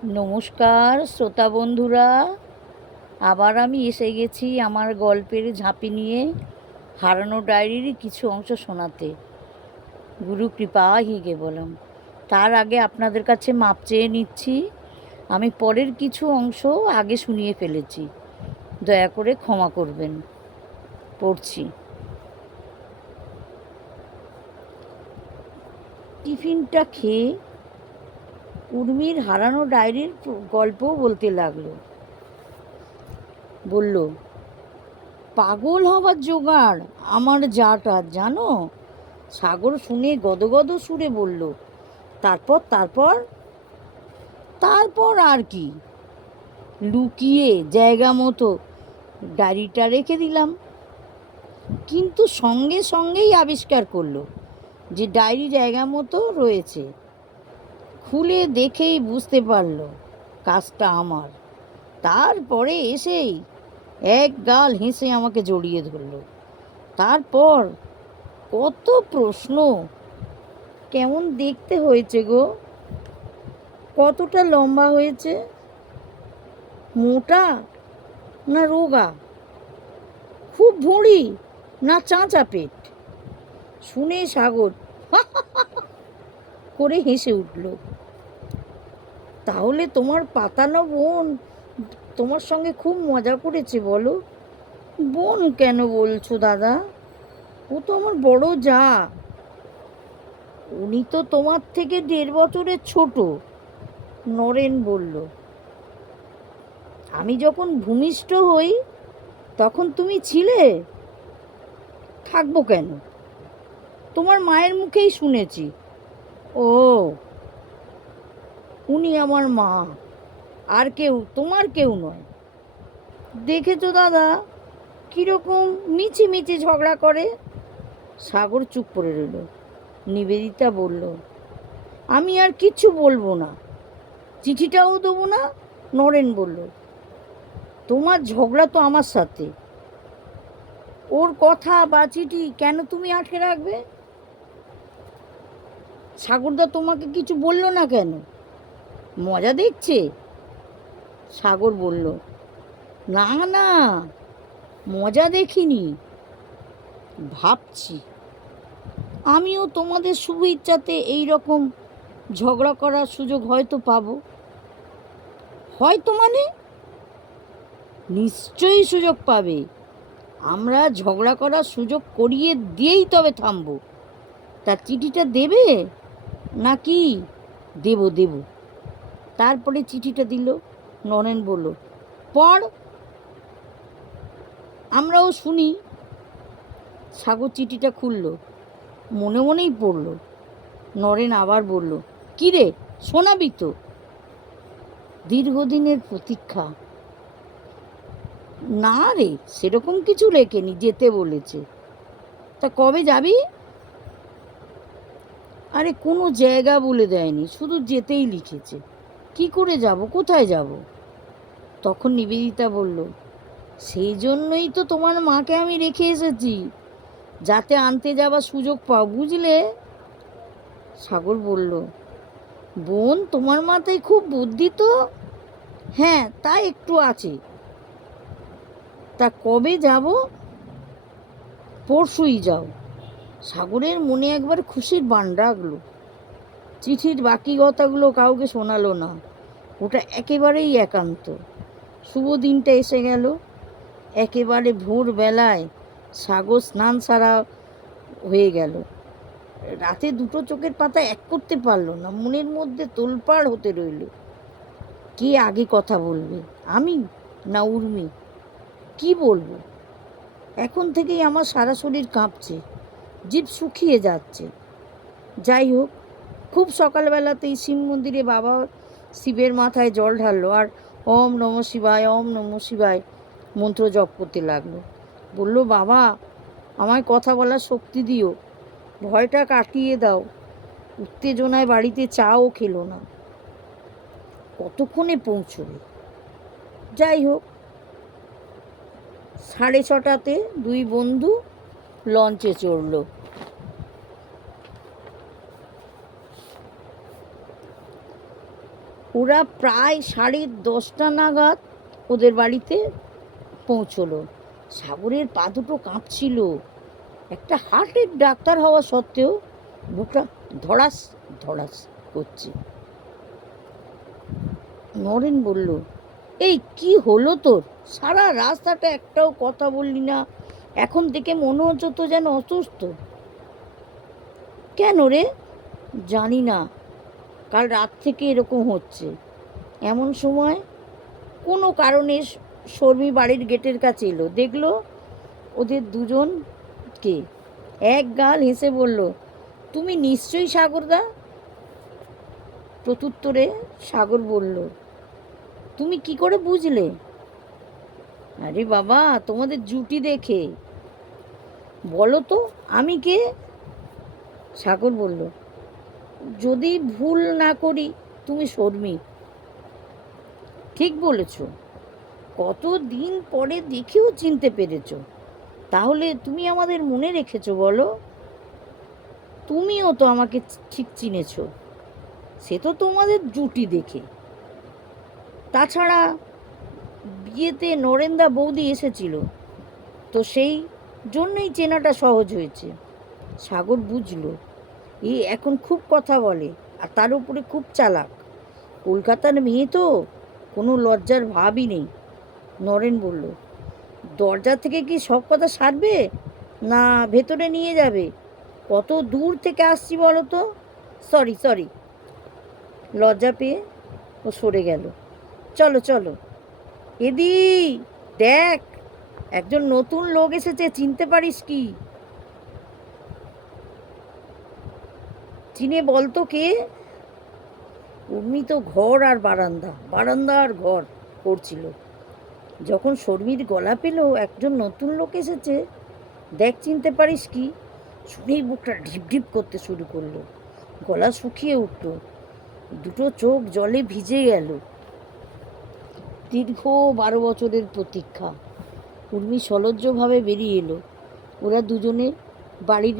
নমস্কার শ্রোতা বন্ধুরা, আবার আমি এসে গেছি আমার গল্পের ঝাঁপি নিয়ে হারানো ডায়েরির কিছু অংশ শোনাতে। গুরু কৃপা হিগে বললাম। তার আগে আপনাদের কাছে মাপ চেয়ে নিচ্ছি, আমি পরের কিছু অংশ আগে শুনিয়ে ফেলেছি, দয়া করে ক্ষমা করবেন। পড়ছি। টিফিনটা খেয়ে উর্মির হারানো ডায়েরির গল্পও বলতে লাগলো। বলল, পাগল হবার জোগাড় আমার যাটা, জানো? সাগর শুনে গদগদ সুরে বলল, তারপর তারপর তারপর আর কি? লুকিয়ে জায়গা মতো ডায়েরিটা রেখে দিলাম, কিন্তু সঙ্গে সঙ্গেই আবিষ্কার করলো যে ডায়েরি জায়গা মতো রয়েছে। খুলে দেখেই বুঝতে পারলো কাজটা আমার। তারপরে এসেই এক গাল হেসে আমাকে জড়িয়ে ধরল। তারপর কত প্রশ্ন। কেমন দেখতে হয়েছে গো? কতটা লম্বা হয়েছে? মোটা না রোগা? খুব ভুঁড়ি না চাঁচা পেট? শুনে সাগর করে হেসে উঠল। তাহলে তোমার পাতানো বোন তোমার সঙ্গে খুব মজা করেছে বলো? বোন কেন বলছো দাদা? ও তো আমার বড় যা। উনি তো তোমার থেকে 1.5 বছরের ছোট। নরেন বলল, আমি যখন ভূমিষ্ঠ হই তখন তুমি ছিলে? থাকবো কেন? তোমার মায়ের মুখেই শুনেছি। ও, উনি আমার মা, আর কেউ, তোমার কেউ নয়। দেখেছো দাদা কীরকম মিছিমিছি ঝগড়া করে? সাগর চুপ করে রইল। নিবেদিতা বলল, আমি আর কিচ্ছু বলবো না, চিঠিটাও দেবো না। নরেন বলল, তোমার ঝগড়া তো আমার সাথে, ওর কথা বা চিঠি কেন তুমি আটকে রাখবে? সাগরদা তোমাকে কিছু বলল না কেন? মজা দেখছে? সাগর বলল, না না, মজা দেখিনি, ভাবছি আমিও তোমাদের শুভ ইচ্ছাতে এই রকম ঝগড়া করার সুযোগ হয়তো পাবো। হয়তো মানে? নিশ্চয়ই সুযোগ পাবে। আমরা ঝগড়া করার সুযোগ করিয়ে দিয়েই তবে থামবো। তার চিঠিটা দেবে নাকি? দেব দেব। তারপরে চিঠিটা দিল। নরেন বলল, পড়, আমরাও শুনি। সাগর চিঠিটা খুলল, মনে মনেই পড়ল। নরেন আবার বলল, কি রে, শোনাবি তো? দীর্ঘদিনের প্রতীক্ষা। না রে, সেরকম কিছু লেখেনি, যেতে বলেছে। তা কবে যাবি? আরে কোনো জায়গা বলে দেয়নি, শুধু যেতেই লিখেছে। কি করে যাব, কোথায় যাব? তখন নিবেদিতা বলল, সেই জন্যই তো তোমার মাকে আমি রেখে এসেছি, যাতে আনতে যাবার সুযোগ পাও, বুঝলে? সাগর বলল, বোন তোমার মাথায় খুব বুদ্ধি তো। হ্যাঁ, তা একটু আছে। তা কবে যাব? পরশুই যাও। সাগরের মনে একবার খুশির বান ডাকলো। চিঠির বাকি কথাগুলো কাউকে শোনালো না, ওটা একেবারেই একান্ত। শুভ দিনটা এসে গেল। একেবারে ভোরবেলায় সাগর স্নান সারা হয়ে গেল। রাতে দুটো চোখের পাতা এক করতে পারলো না, মনের মধ্যে তোলপাড় হতে রইল। কে আগে কথা বলবে, আমি না উর্মি? কি বলবো? এখন থেকেই আমার সারা শরীর কাঁপছে, জিভ শুকিয়ে যাচ্ছে। যাই হোক, খুব সকালবেলাতেই শিব মন্দিরে বাবা শিবের মাথায় জল ঢাললো আর ওম নম শিবায়, ওম নম শিবায় মন্ত্র জপ করতে লাগলো। বলল, বাবা, আমায় কথা বলার শক্তি দিও, ভয়টা কাটিয়ে দাও। উত্তেজনায় বাড়িতে চাও খেলো না। কতক্ষণে পৌঁছবে? যাই হোক, 6:30টাতে দুই বন্ধু লঞ্চে চড়ল। ওরা প্রায় 10:30 নাগাদ ওদের বাড়িতে পৌঁছলো। সাগরের পা দুটো কাঁপছিল। একটা হার্টের ডাক্তার হওয়া সত্ত্বেও বুকটা ধড়াস ধড়াস করছে। নরেন বলল, এই কি হলো তোর? সারা রাস্তাটা একটাও কথা বললি না, এখন থেকে মনে হচ্ছে তো যেন অসুস্থ। কেন রে? জানি না, কাল রাত থেকে এরকম হচ্ছে। এমন সময় কোনো কারণে শর্মী বাড়ির গেটের কাছে এলো, দেখলো ওদের দুজনকে। এক গাল হেসে বলল, তুমি নিশ্চয়ই সাগরদা। প্রত্যুত্তরে সাগর বলল, তুমি কি করে বুঝলে? আরে বাবা, তোমাদের জুটি দেখে। বলো তো আমি কে? সাগর বলল, যদি ভুল না করি তুমি শর্মী। ঠিক বলেছ, কতদিন পরে দেখেও চিনতে পেরেছ। তাহলে তুমি আমাদের মনে রেখেছো বলো? তুমিও তো আমাকে ঠিক চিনেছ, সে তো তোমাদের জুটি দেখে। তাছাড়া বিয়েতে নরেন্দা বৌদি এসেছিল, তো সেই জন্যই চেনাটা সহজ হয়েছে। সাগর বুঝলো এ এখন খুব কথা বলে, আর তার উপরে খুব চালাক। কলকাতার মেয়ে তো, কোনো লজ্জার ভাবই নেই। নরেন বলল, দরজা থেকে কি সব কথা সারবে, না ভেতরে নিয়ে যাবে? কত দূর থেকে আসছি বলো তো। Sorry sorry. লজ্জা পেয়ে ও সরে গেল। চলো চলো। এদি, দেখ, একজন নতুন লোক এসেছে, চিনতে পারিস কি? চিনে বলতো কে? উর্মি তো ঘর আর বারান্দা, বারান্দা আর ঘর করছিল। যখন শর্মির গলা পেল একজন নতুন লোক এসেছে, দেখ চিনতে পারিস কি, শুনেই বুকটা ঢিপ ঢিপ করতে শুরু করলো। গলা শুকিয়ে উঠল, দুটো চোখ জলে ভিজে গেল। দীর্ঘ 12 বছরের প্রতীক্ষা। উর্মি সলজ্জভাবে বেরিয়ে এলো। ওরা দুজনে বাড়ির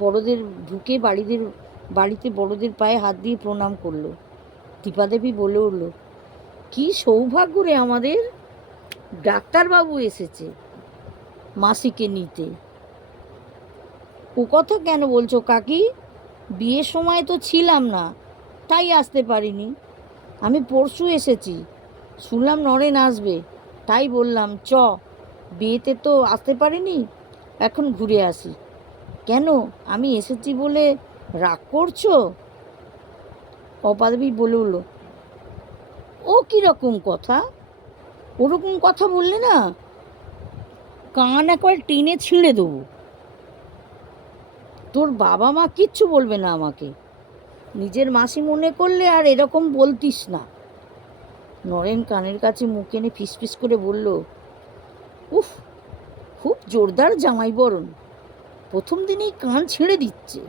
বড়দের ঢুকে বাড়িতে বড়দের পায়ে হাত দিয়ে প্রণাম করলো। দীপাদেবী বলে উঠল, কি সৌভাগ্য রে আমাদের, ডাক্তারবাবু এসেছে মাসিকে নিতে। ও কথা কেন বলছো কাকি? বিয়ের সময় তো ছিলাম না, তাই আসতে পারিনি। আমি পরশু এসেছি, শুনলাম নরেন আসবে, তাই বললাম বিয়েতে তো আসতে পারিনি, এখন ঘুরে আসি। কেন, আমি এসেছি বলে রাগ করছো? অপাদেবী বলে উঠল, ও কীরকম কথা? ওরকম কথা বললে না কান একবার টেনে ছিঁড়ে দেবো। তোর বাবা মা কিচ্ছু বলবে না আমাকে, নিজের মাসি মনে করলে আর এরকম বলতিস না। নরেন কানের কাছে মুখ এনে ফিসফিস করে বলল, উফ, খুব জোরদার জামাই বরণ, প্রথম দিনেই কান ছিঁড়ে দিচ্ছে।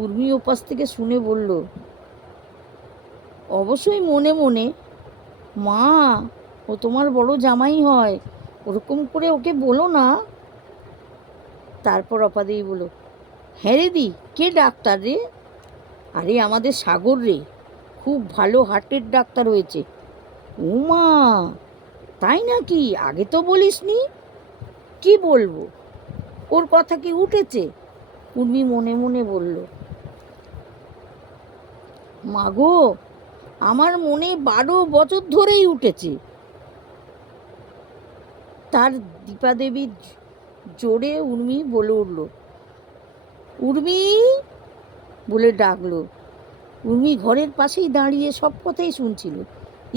উর্মি ওপাশ থেকে শুনে বলল, অবশ্যই মনে মনে, মা, ও তোমার বড় জামাই হয়, ওরকম করে ওকে বলো না। তারপর অপাদেবী বলল, হ্যাঁ রে দি, কে ডাক্তার রে? আরে আমাদের সাগর রে, খুব ভালো হার্টের ডাক্তার হয়েছে। উমা, তাই নাকি? আগে তো বলিসনি। কি বলবো, ওর কথা কি উঠেছে? উর্মি মনে মনে বলল, মাগো, আমার মনে 12 বছর ধরেই উঠেছে। তার দীপাদেবীর জোরে উর্মি বলে উঠল, উর্মি বলে ডাকলো। উর্মি ঘরের পাশেই দাঁড়িয়ে সব কথাই শুনছিল,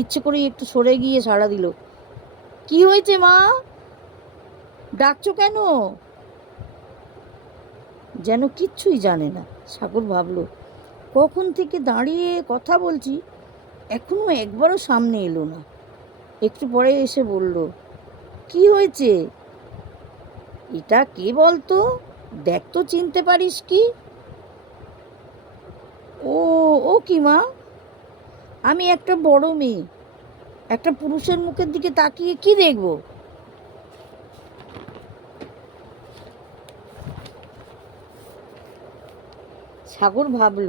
ইচ্ছে করে একটু সরে গিয়ে সাড়া দিল, কি হয়েছে মা, ডাকছো কেন? যেন কিচ্ছুই জানে না। সাগর ভাবল, কখন থেকে দাঁড়িয়ে কথা বলছি, এখনো একবারও সামনে এলো না। একটু পরে এসে বলল, কি হয়েছে? এটা কে বলতো, দেখ তো চিনতে পারিস কি? ও, ও কি মা? আমি একটা বড় মেয়ে, একটা পুরুষের মুখের দিকে তাকিয়ে কি দেখব? সাগর ভাবল,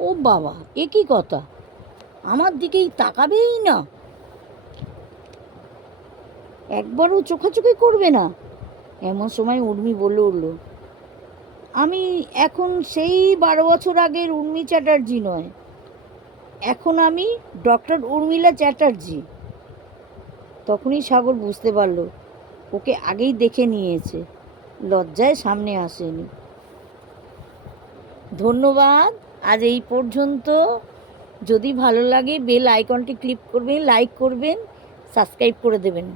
ও ও বাবা, এ কি কথা! আমার দিকেই তাকাবেই না, একবারও চোখাচোখি করবে না। এমন সময় উর্মি বলে উঠল, আমি এখন সেই 12 বছর আগের উর্মি চ্যাটার্জি নয়, এখন আমি ডক্টর উর্মিলা চ্যাটার্জি। তখনই সাগর বুঝতে পারল ওকে আগেই দেখে নিয়েছে, লজ্জায় সামনে আসেনি। ধন্যবাদ, আজ এই পর্যন্ত। যদি ভালো লাগে বেল আইকনটি ক্লিক করবেন, লাইক করবেন, সাবস্ক্রাইব করে দেবেন।